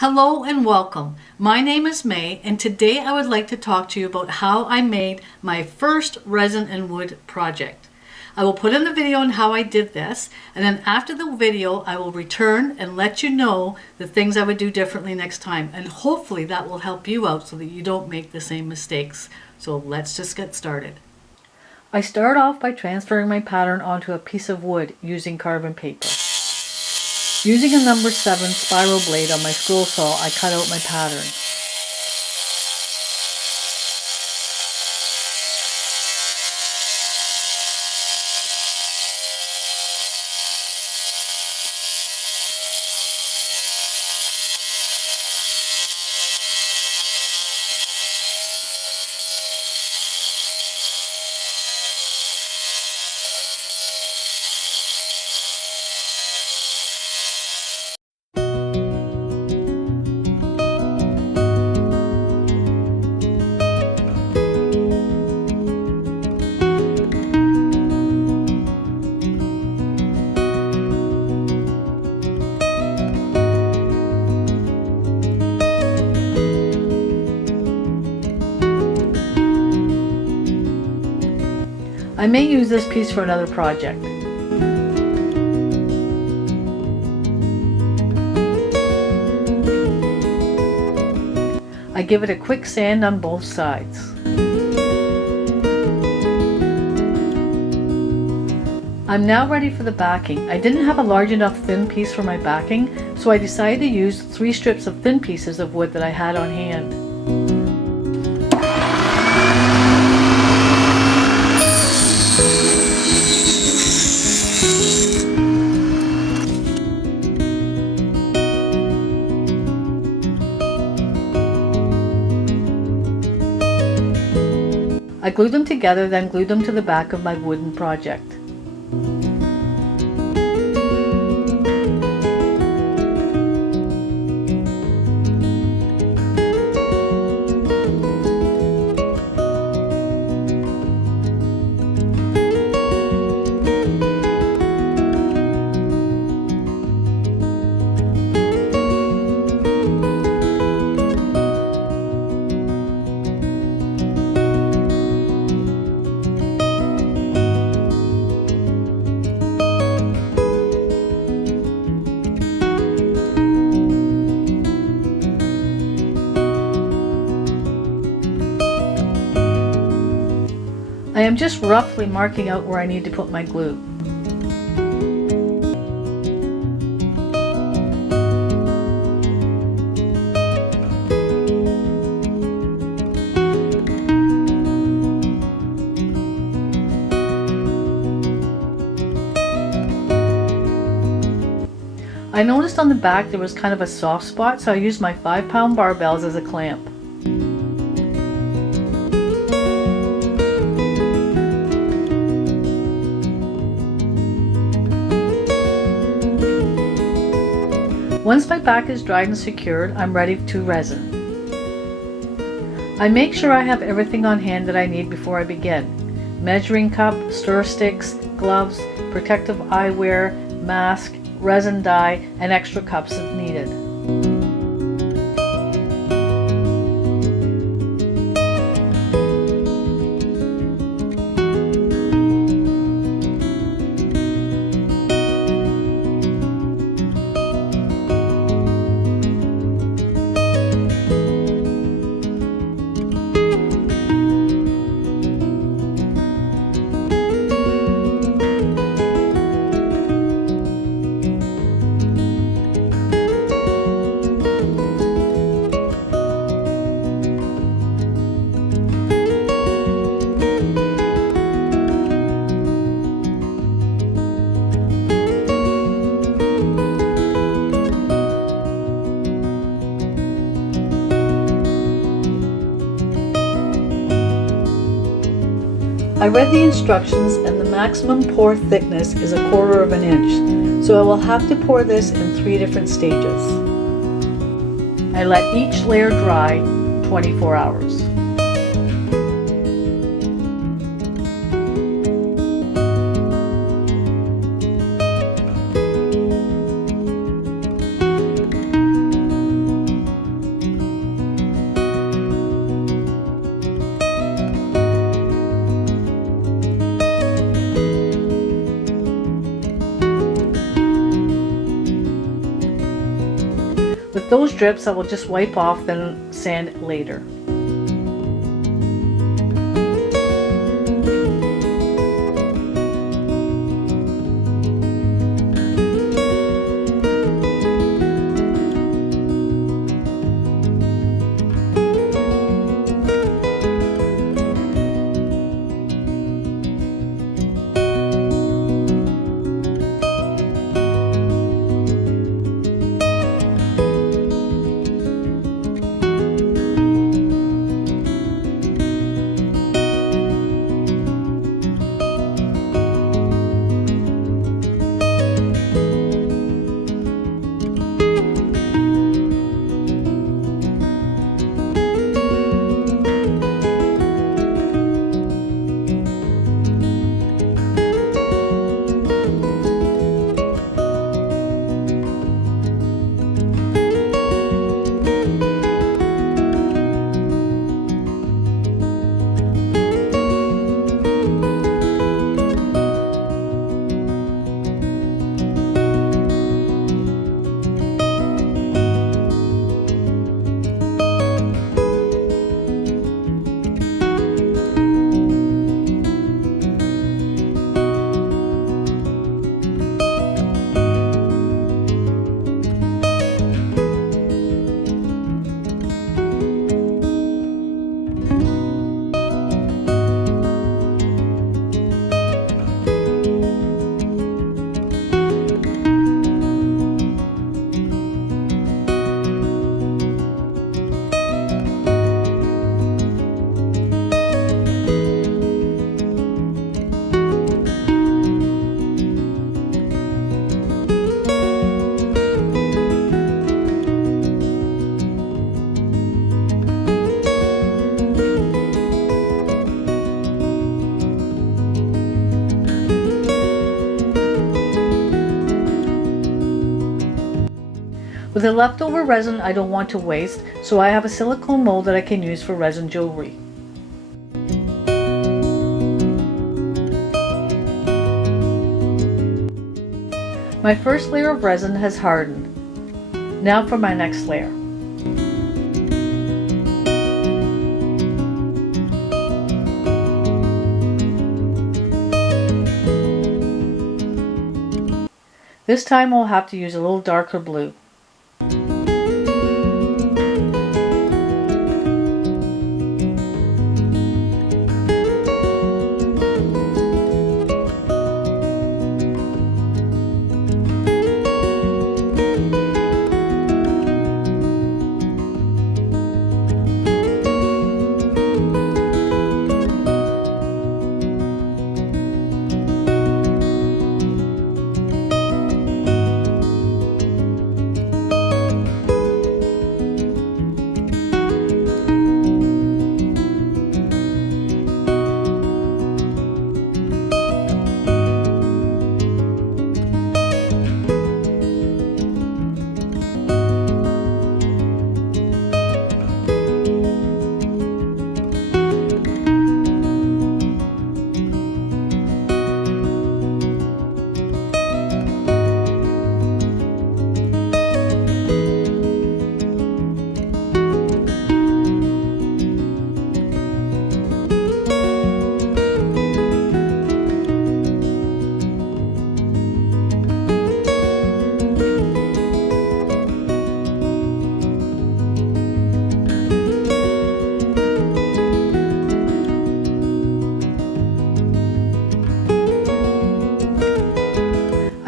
Hello and welcome. My name is May, and today I would like to talk to you about how I made my first resin and wood project. I will put in the video on how I did this, and then after the video I will return and let you know the things I would do differently next time, and hopefully that will help you out so that you don't make the same mistakes. So let's just get started. I start off by transferring my pattern onto a piece of wood using carbon paper. Using a number 7 spiral blade on my scroll saw, I cut out my pattern. I may use this piece for another project. I give it a quick sand on both sides. I'm now ready for the backing. I didn't have a large enough thin piece for my backing, so I decided to use 3 strips of thin pieces of wood that I had on hand. I glued them together, then glued them to the back of my wooden project. I am just roughly marking out where I need to put my glue. I noticed on the back there was kind of a soft spot, so I used my 5-pound barbells as a clamp. Once my back is dried and secured, I'm ready to resin. I make sure I have everything on hand that I need before I begin. Measuring cup, stir sticks, gloves, protective eyewear, mask, resin dye, and extra cups if needed. I read the instructions, and the maximum pour thickness is 1/4 of an inch, so I will have to pour this in 3 different stages. I let each layer dry 24 hours. With those drips, I will just wipe off, then sand later. With the leftover resin, I don't want to waste, so I have a silicone mold that I can use for resin jewelry. My first layer of resin has hardened. Now for my next layer. This time I'll have to use a little darker blue.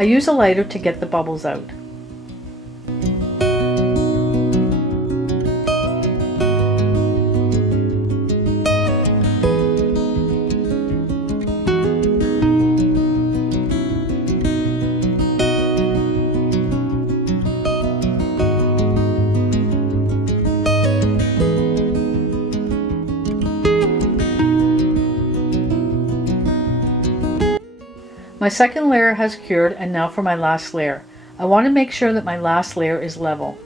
I use a lighter to get the bubbles out. My second layer has cured, and now for my last layer. I want to make sure that my last layer is level.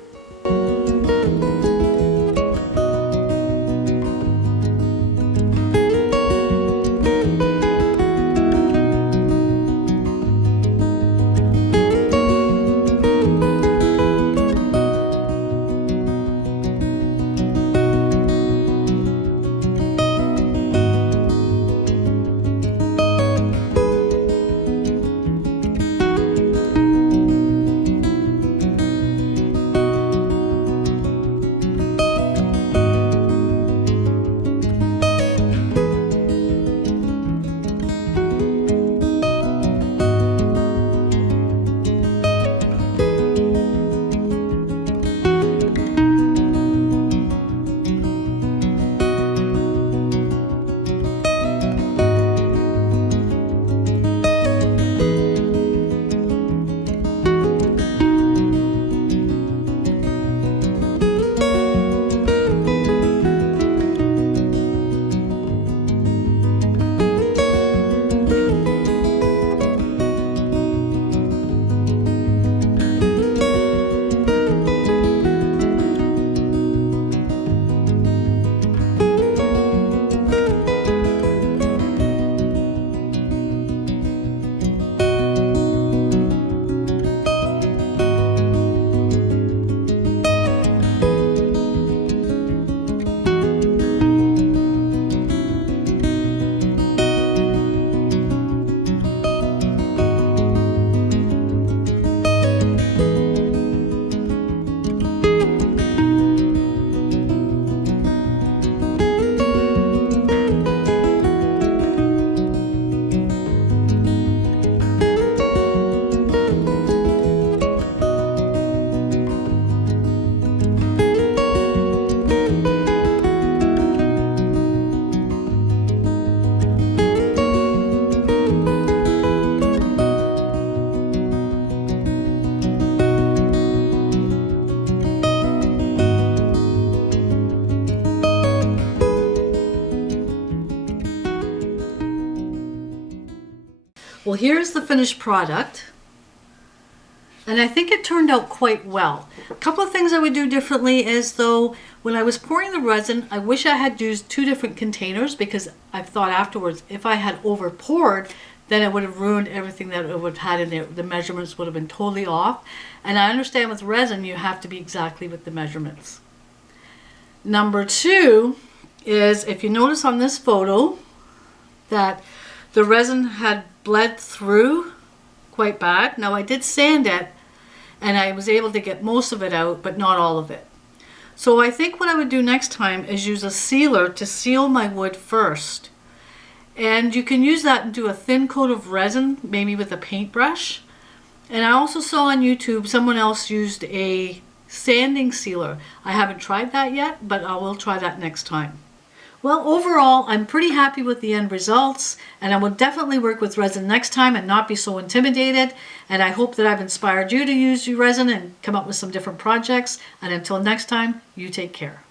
Well, here's the finished product. And I think it turned out quite well. A couple of things I would do differently is, though, when I was pouring the resin, I wish I had used 2 different containers, because I've thought afterwards, if I had over poured, then it would have ruined everything that it would have had in there. The measurements would have been totally off. And I understand with resin, you have to be exactly with the measurements. Number 2 is, if you notice on this photo, that the resin had bled through quite bad. Now, I did sand it, and I was able to get most of it out, but not all of it. So I think what I would do next time is use a sealer to seal my wood first. And you can use that and do a thin coat of resin, maybe with a paintbrush. And I also saw on YouTube someone else used a sanding sealer. I haven't tried that yet, but I will try that next time. Well, overall, I'm pretty happy with the end results, and I will definitely work with resin next time and not be so intimidated. And I hope that I've inspired you to use your resin and come up with some different projects. And until next time, you take care.